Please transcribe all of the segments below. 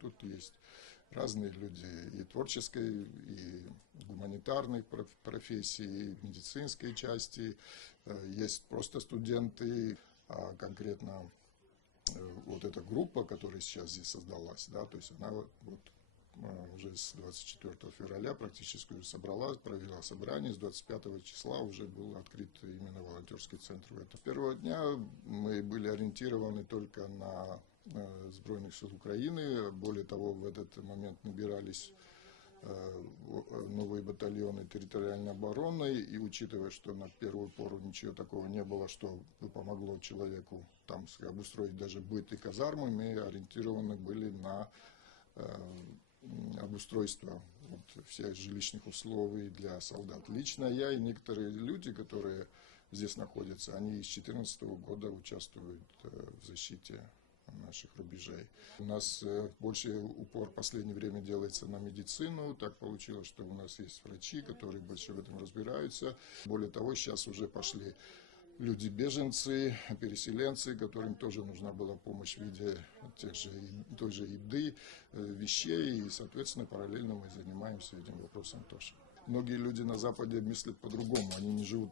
тут есть разные люди и творческой, и гуманитарной профессии, и медицинской части. Есть просто студенты, а конкретно вот эта группа, которая сейчас здесь создалась, да, то есть она вот уже с 24 февраля практически уже собралась, провела собрание, с 25 числа уже был открыт именно волонтерский центр. С первого дня мы были ориентированы только на Сбройных сил Украины. Более того, в этот момент набирались новые батальоны территориальной обороны, и учитывая, что на первую пору ничего такого не было, что помогло человеку там обустроить даже быт и казармы, мы ориентированы были на обустройство вот, всех жилищных условий для солдат. Лично я и некоторые люди, которые здесь находятся, они с 2014 года участвуют в защите наших рубежей. У нас больше упор в последнее время делается на медицину. Так получилось, что у нас есть врачи, которые больше в этом разбираются. Более того, сейчас уже пошли люди-беженцы, переселенцы, которым тоже нужна была помощь в виде той же еды, вещей. И, соответственно, параллельно мы занимаемся этим вопросом тоже. Многие люди на Западе мыслят по-другому. Они не живут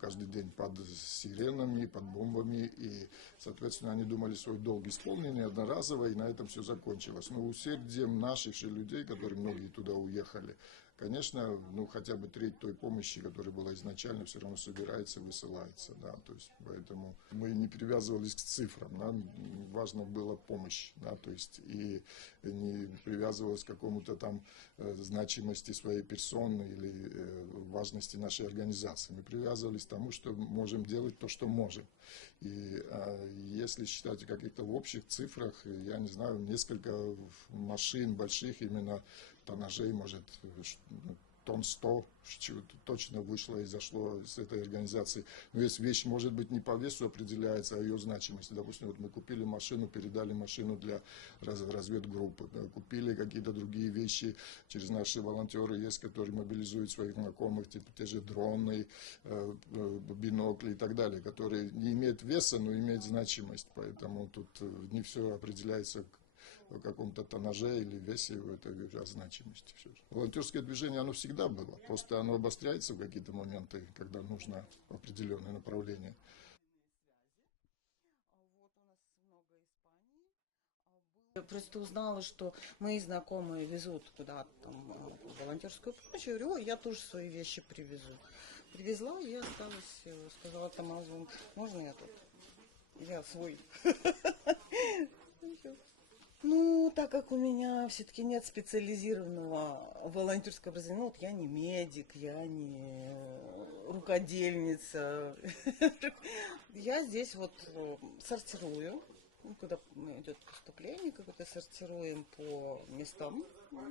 каждый день под сиренами, под бомбами. И, соответственно, они думали, свой долг исполнили одноразово, и на этом все закончилось. Но усердием наших же людей, которые многие туда уехали, конечно, ну, хотя бы треть той помощи, которая была изначально, все равно собирается, высылается, да, то есть, поэтому мы не привязывались к цифрам, нам важно была помощь, да, то есть, и не привязывалась к какому-то там значимости своей персоны или важности нашей организации, мы привязывались к тому, что можем делать то, что можем, и если считать о каких-то в общих цифрах, я не знаю, несколько машин больших именно тоннажей, может, тонн 100 точно вышло и зашло с этой организации. Но если вещь, может быть, не по весу определяется, а ее значимости. Допустим, вот мы купили машину, передали машину для разведгруппы, купили какие-то другие вещи через наши волонтеры есть, которые мобилизуют своих знакомых, типа те же дроны, бинокли и так далее, которые не имеют веса, но имеют значимость. Поэтому тут не все определяется в каком-то тоннаже или весе этой значимости. Все же. Волонтерское движение, оно всегда было, просто оно обостряется в какие-то моменты, когда нужно определенное направление. Я просто узнала, что мои знакомые везут куда-то там волонтерскую помощь. Я говорю, ой, я тоже свои вещи привезу. Привезла, и осталась, сказала Тамазу, можно я тут? Я свой. Ну, так как у меня все-таки нет специализированного волонтерского образования, ну, вот я не медик, я не рукодельница, я здесь вот сортирую, когда идет поступление, какое-то сортируем по местам,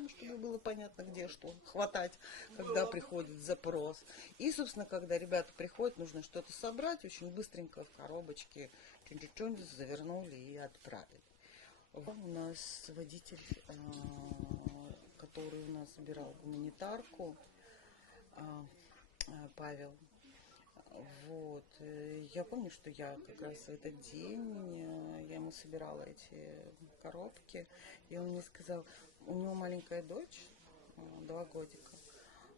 чтобы было понятно, где что хватать, когда приходит запрос. И, собственно, когда ребята приходят, нужно что-то собрать, очень быстренько в коробочке завернули и отправили. У нас водитель, который у нас собирал гуманитарку, Павел. Вот. Я помню, что я как раз в этот день, я ему собирала эти коробки, и он мне сказал, у него маленькая дочь, 2 годика,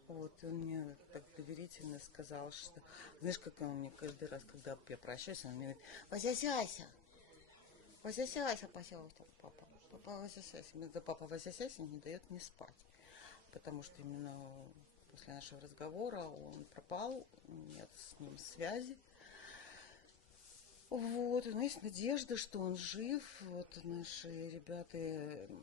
вот, и он мне так доверительно сказал, что, знаешь, как он мне каждый раз, когда я прощаюсь, он мне говорит, Вася-сяся, Вася-сяся, папа, папа Вася-сяся. Папа Вася-сяся не дает мне спать, потому что именно после нашего разговора он пропал, нет с ним связи. Вот, но есть надежда, что он жив. Вот наши ребята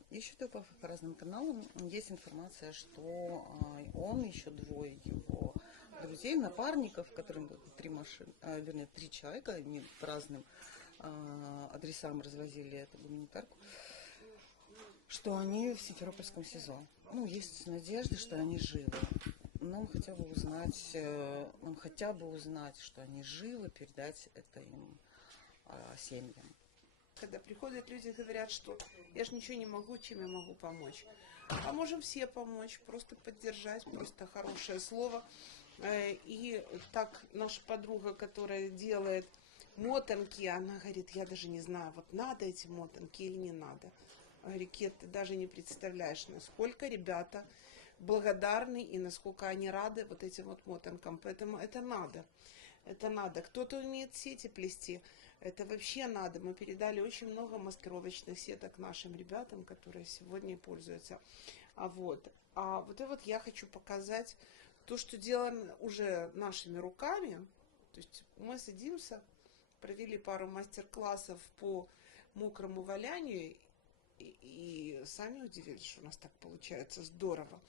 ищут его по разным каналам. Есть информация, что он, еще 2 его друзей, напарников, которым было 3 машины, вернее, 3 человека, они по разным адресам развозили эту гуманитарку, что они в Симферопольском СИЗО. Ну, есть надежда, что они живы. Нам хотя бы узнать, что они живы, передать это им семьям. Когда приходят люди и говорят, что я же ничего не могу, чем я могу помочь. А можем все помочь, просто поддержать, просто хорошее слово. И так наша подруга, которая делает мотанки, она говорит, я даже не знаю, вот надо эти мотанки или не надо. Рикет, ты даже не представляешь, насколько ребята благодарны и насколько они рады вот этим вот мотанкам. Поэтому это надо. Это надо. Кто-то умеет сети плести. Это вообще надо. Мы передали очень много маскировочных сеток нашим ребятам, которые сегодня пользуются. А вот это вот я хочу показать то, что делано уже нашими руками. То есть мы садимся, провели пару мастер-классов по мокрому валянию и сами удивились, что у нас так получается здорово.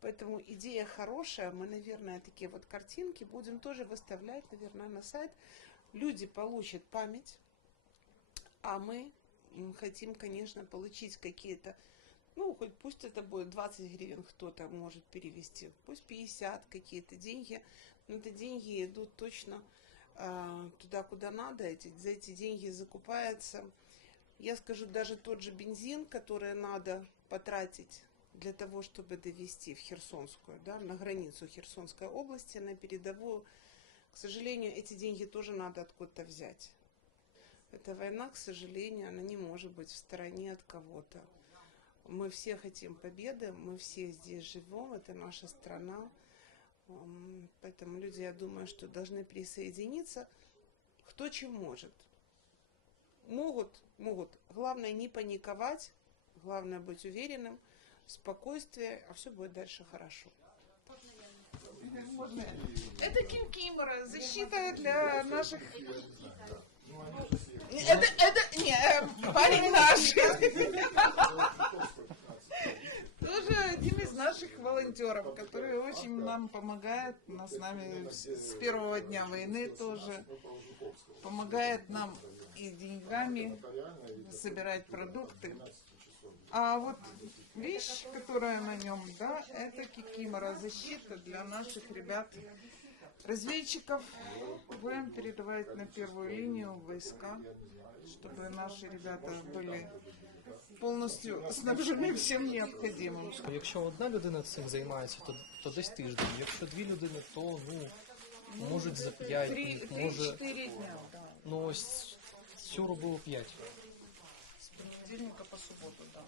Поэтому идея хорошая. Мы, наверное, такие вот картинки будем тоже выставлять, наверное, на сайт. Люди получат память, а мы хотим, конечно, получить какие-то, ну, хоть пусть это будет 20 гривен, кто-то может перевести, пусть 50 какие-то деньги, но это деньги идут точно туда, куда надо. За эти деньги закупается, я скажу, даже тот же бензин, который надо потратить для того, чтобы довести в Херсонскую, да, на границу Херсонской области, на передовую. К сожалению, эти деньги тоже надо откуда-то взять. Эта война, к сожалению, она не может быть в стороне от кого-то. Мы все хотим победы, мы все здесь живем, это наша страна. Поэтому люди, я думаю, что должны присоединиться, кто чем может. Могут. Главное не паниковать, главное быть уверенным, спокойствие, а все будет дальше хорошо. Это кикимора, защита для наших... Парень наш. Тоже один из наших волонтеров, который очень нам помогает, с нами с первого дня войны тоже помогает нам и деньгами собирать продукты. А вот вещь, которая на нем, да, это кикимора, защита для наших ребят, разведчиков. Будем передавать на первую линию войска, чтобы наши ребята были повністю снабжені всім необхідним. Якщо одна людина цим займається, то десь тиждень. Якщо дві людини, то можуть за 5 днів, може... 3-4 дня, да. Ну ось цю робило 5. С понедельника по субботу, да.